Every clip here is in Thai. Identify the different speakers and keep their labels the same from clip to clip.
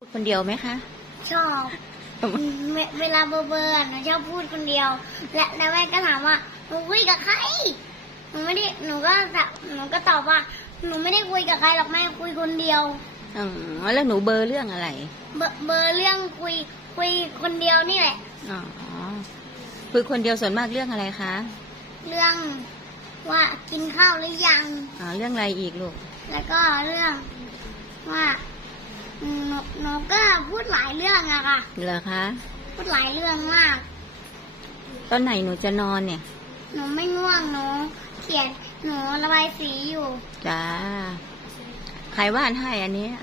Speaker 1: พูดคนเดียวไหมคะ
Speaker 2: ชอบเวเวลาเบอร์เบอร์หนูชอบพูดคนเดียว และแล้วแม่ก็ถามว่าหนูคุยกับใครหนูไม่ได้หนูก็ตอบหนูก็ตอบว่า หนูไม่ได้คุยกับใครหรอกแม่คุยคนเดียว
Speaker 1: อ๋อแล้วหนูเบลอร์เรื่องอะไร
Speaker 2: เบอร์เบอร์เรื่องคุยคุยคนเดียวนี่แหละ
Speaker 1: อ๋อคุยคนเดียวส่วนมากเรื่องอะไรคะ
Speaker 2: เรื่องว่ากินข้าวหรือยัง
Speaker 1: อ๋อเรื่องอะไรอีกลูก
Speaker 2: แล้วก็เรื่องว่าห นูหนูก็พูดหลายเรื่องอะค่ะ
Speaker 1: เหรอคะ
Speaker 2: พูดหลายเรื่องมาก
Speaker 1: ตอนไหนหนูจะนอนเนี่ย
Speaker 2: หนูไม่ง่วงหนูเขียนหนูระบายสีอยู่
Speaker 1: จ้าใครวาดให้อันเนี้ย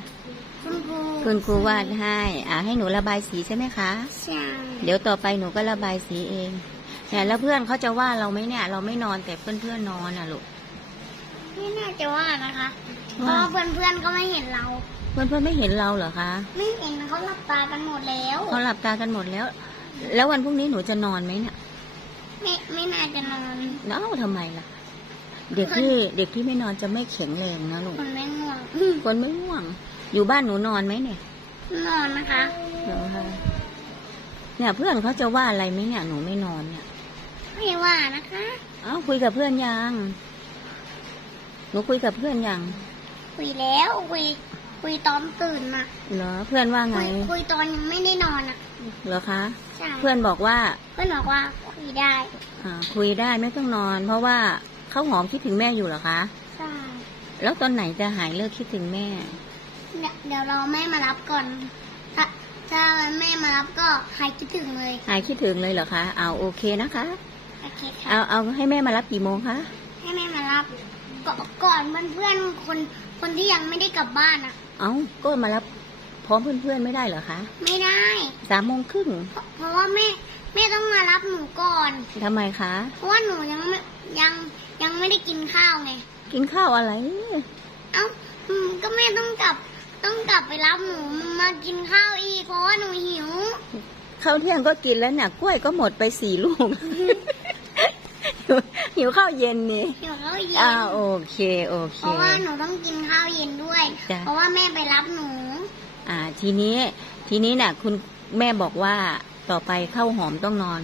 Speaker 2: คุณครู
Speaker 1: คุณครูวาดให้ อ่าให้หนูระบายสีใช่ไหมคะ
Speaker 2: ใช่
Speaker 1: เดี๋ยวต่อไปหนูก็ระบายสีเองเนี่ยแล้วเพื่อนเขาจะว่าเราไหมเนี่ย เราไม่นอนแต่เพื่อนเพื่อนๆนอนอะลูก
Speaker 2: ไม่น่าจะว่านะคะเพ
Speaker 1: ว่า
Speaker 2: ราะว่าเพื่อนๆก็ไม่เห็นเรา
Speaker 1: เพื่อนเพื่อนๆไม่เห็นเราเหรอคะ
Speaker 2: ไม่เห็นเขาหลับตากันหมดแล้ว
Speaker 1: เขาหลับตากันหมดแล้ว แล้ววันพรุ่งนี้หนูจะนอนไหมเนี่ย
Speaker 2: ไม่ไม่น่าจะนอน
Speaker 1: เอ้าทำไมล่ะ เด็กที่เด็กที่ไม่นอนจะไม่แข็งแรงนะลูก
Speaker 2: คนไม่ง่วง
Speaker 1: คนไม่ง่วง อยู่บ้านหนูนอนไหมเนี่ย
Speaker 2: นอนนะคะ
Speaker 1: เหรอคะเนี่ยเพื่อนเขาจะว่าอะไรไหมเนี่ยหนูไม่นอนเนี่ย
Speaker 2: ไม่ว่านะคะ
Speaker 1: เอ้าคุยกับเพื่อนยัง หนูคุยกับเพื่อนยัง
Speaker 2: คุยแล้วคุยคุยตอนตื่นมา
Speaker 1: เหรอเพื่อนว่าไง
Speaker 2: คุยคุยตอนยังไม่ได้นอนอะ
Speaker 1: เหรอคะ
Speaker 2: ใช่
Speaker 1: เพื่อนบอกว่า
Speaker 2: เพื่อนบอกว่าคุยได้
Speaker 1: อ่าคุยได้ไม่ต้องนอน เพราะว่าเขาหอมคิดถึงแม่อยู่เหรอคะ
Speaker 2: ใช่
Speaker 1: แล้วตอนไหนจะหายเลิกคิดถึงแม่
Speaker 2: เดี๋ยวเดี๋ยวรอแม่มารับก่อน ถ้าถ้าแม่มารับก็หายคิดถึงเลย
Speaker 1: หายคิดถึงเลยเหรอคะเอาโอเคนะคะ
Speaker 2: โอเคค่ะ
Speaker 1: เอาเอาให้แม่มารับกี่โมงคะ
Speaker 2: ให้แม่มารับ กก่อนเพื่อนๆคนคนที่ยังไม่ได้กลับบ้านอะ
Speaker 1: เอาก็มารับพร้อมเพื่อนๆไม่ได้เหรอคะ
Speaker 2: ไม่ได้
Speaker 1: สามโมงครึ่ง
Speaker 2: เพราะเพราะว่าแม่แม่ต้องมารับหนูก่อน
Speaker 1: ทำไมคะ
Speaker 2: เพราะว่าหนูยังไม่ยังยังไม่ได้กินข้าวไง
Speaker 1: กินข้าวอะไร
Speaker 2: เอ้าอืมก็แม่ต้องกลับต้องกลับไปรับหนูมากินข้าวอีกเพราะว่าหนูหิว
Speaker 1: ข้าวเที่ยงก็กินแล้วเนี่ยกล้วยก็หมดไปสี่ลูก หิวหิวข้าวเย็นนี่
Speaker 2: หิวข้าวเย็น
Speaker 1: อ่าโอเคโอเค
Speaker 2: เพราะว่าหนูต้องกินข้าวเย็นด้วย
Speaker 1: จ้ะ
Speaker 2: เพราะว่าแม่ไปรับหนู
Speaker 1: อ่าทีนี้ทีนี้น่ะ คุณแม่บอกว่าต่อไปข้าวหอมต้องนอน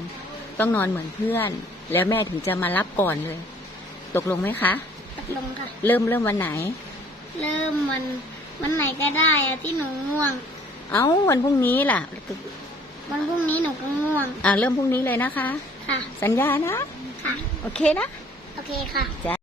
Speaker 1: ต้องนอนเหมือนเพื่อน แล้วแม่ถึงจะมารับก่อนเลย ตกลงไหมคะ
Speaker 2: ตกลงค่ะ
Speaker 1: เริ่มเริ่มวันไหน
Speaker 2: เริ่มมันวันไหนก็ได้อะที่หนูง่วง
Speaker 1: เอ้าวันพรุ่งนี้ล่ะ
Speaker 2: วันพรุ่งนี้หนูก็ง่วง
Speaker 1: อ่าเริ่มพรุ่งนี้เลยนะคะ
Speaker 2: ค่ะ
Speaker 1: สัญญานะ
Speaker 2: ค่ะ
Speaker 1: โอเคนะ
Speaker 2: โอเคค่ะ
Speaker 1: จ้ะ